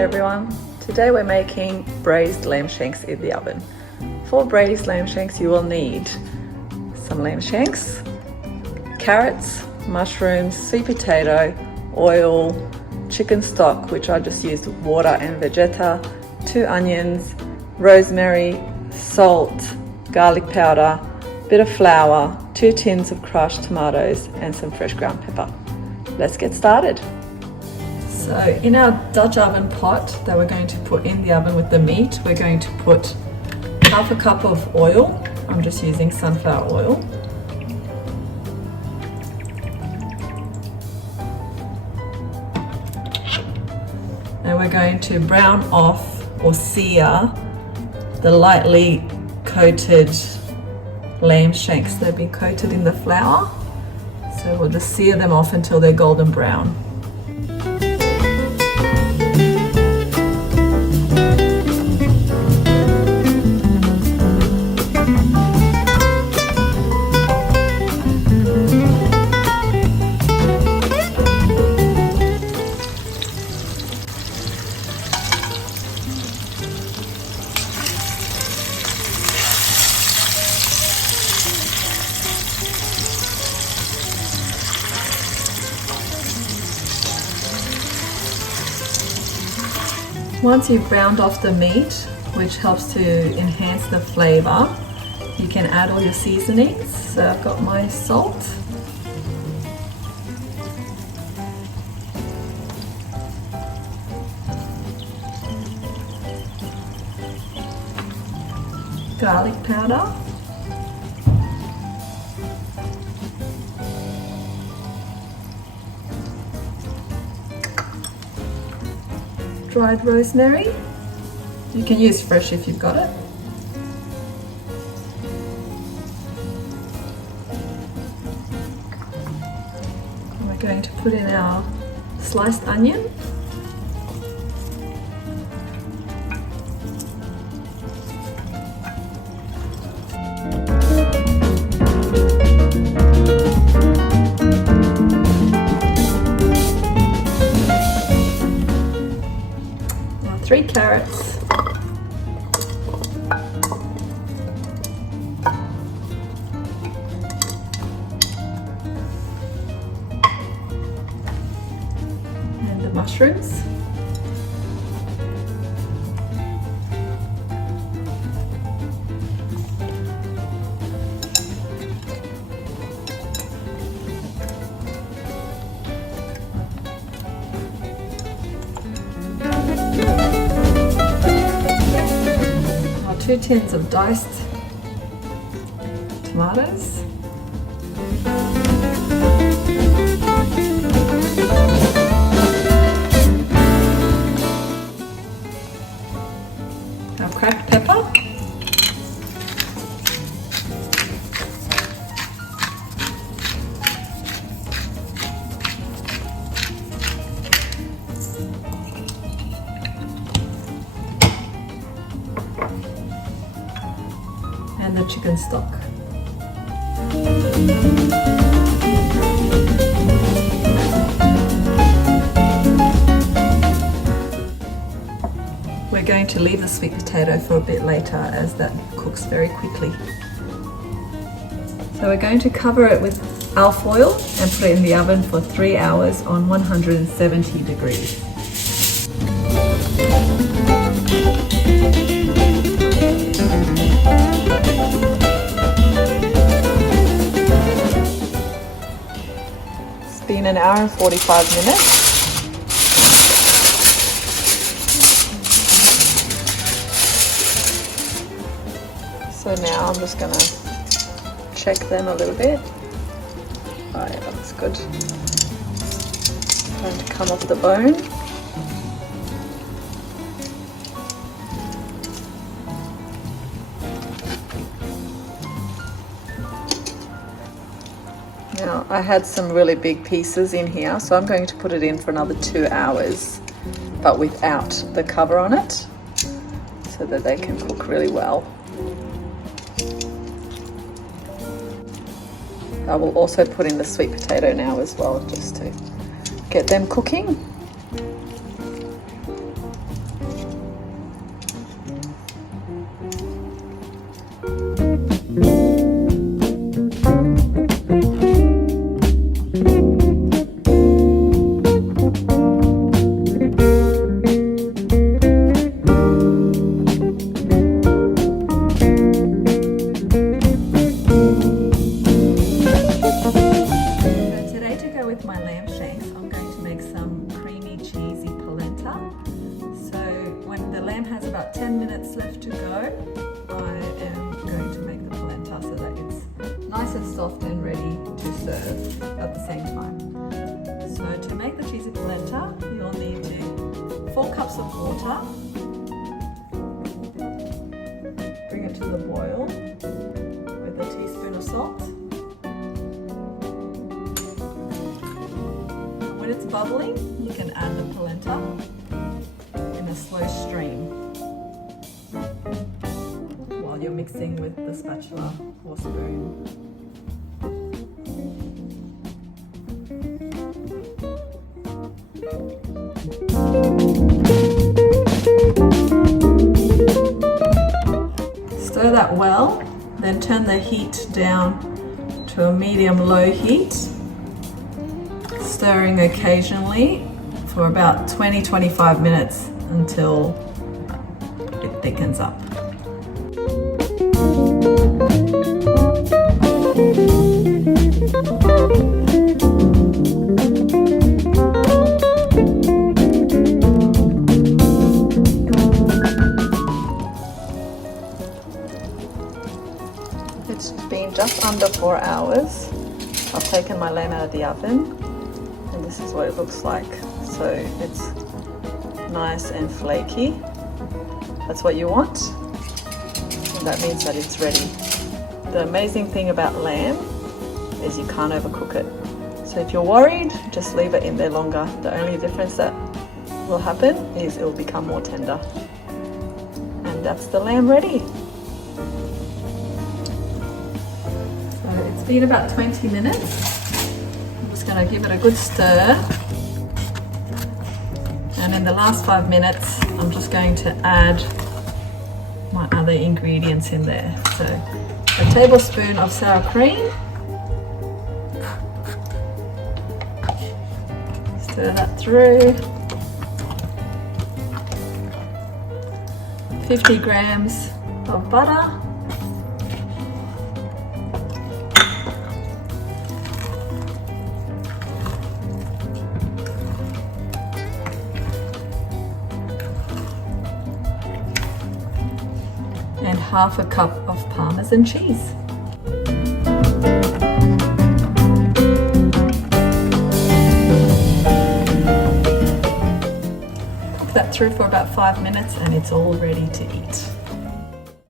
Hi everyone, today we're making braised lamb shanks in the oven. For braised lamb shanks you will need some lamb shanks, carrots, mushrooms, sweet potato, oil, chicken stock which I just used water and Vegeta, 2 onions, rosemary, salt, garlic powder, bit of flour, 2 tins of crushed tomatoes and some fresh ground pepper. Let's get started. So in our Dutch oven pot that we're going to put in the oven with the meat, we're going to put half a cup of oil. I'm just using sunflower oil. And we're going to brown off or sear the lightly coated lamb shanks. They've been coated in the flour. So we'll just sear them off until they're golden brown. Once you've browned off the meat, which helps to enhance the flavor, you can add all your seasonings. So I've got my salt, garlic powder, dried rosemary. You can use fresh if you've got it. And we're going to put in our sliced onion. Now 3 carrots. Mushrooms, our 2 tins of diced tomatoes, our cracked pepper, and the chicken stock. We're going to leave the sweet potato for a bit later as that cooks very quickly. So we're going to cover it with alfoil and put it in the oven for 3 hours on 170 degrees. It's been 1 hour and 45 minutes. So now I'm just going to check them a little bit. Oh yeah, that looks good. Going to come off the bone. Now I had some really big pieces in here, so I'm going to put it in for another 2 hours, but without the cover on it, so that they can cook really well. I will also put in the sweet potato now as well, just to get them cooking. about 10 minutes left to go. I am going to make the polenta so that it's nice and soft and ready to serve at the same time. So to make the cheesy polenta, you'll need 4 cups of water. Bring it to the boil with a teaspoon of salt. When it's bubbling, you can add the polenta in a slow stream while you're mixing with the spatula or spoon. Stir that well, then turn the heat down to a medium-low heat, stirring occasionally for about 20-25 minutes until it thickens up. It's been just under 4 hours. I've taken my lamb out of the oven and this is what it looks like. So it's nice and flaky. That's what you want. And that means that it's ready. The amazing thing about lamb is you can't overcook it. So if you're worried, just leave it in there longer. The only difference that will happen is it will become more tender. And that's the lamb ready. It's been about 20 minutes. I'm just going to give it a good stir. And in the last 5 minutes, I'm just going to add my other ingredients in there. So a tablespoon of sour cream. Stir that through. 50 grams of butter. And half a cup of Parmesan cheese. Cook that through for about 5 minutes and it's all ready to eat.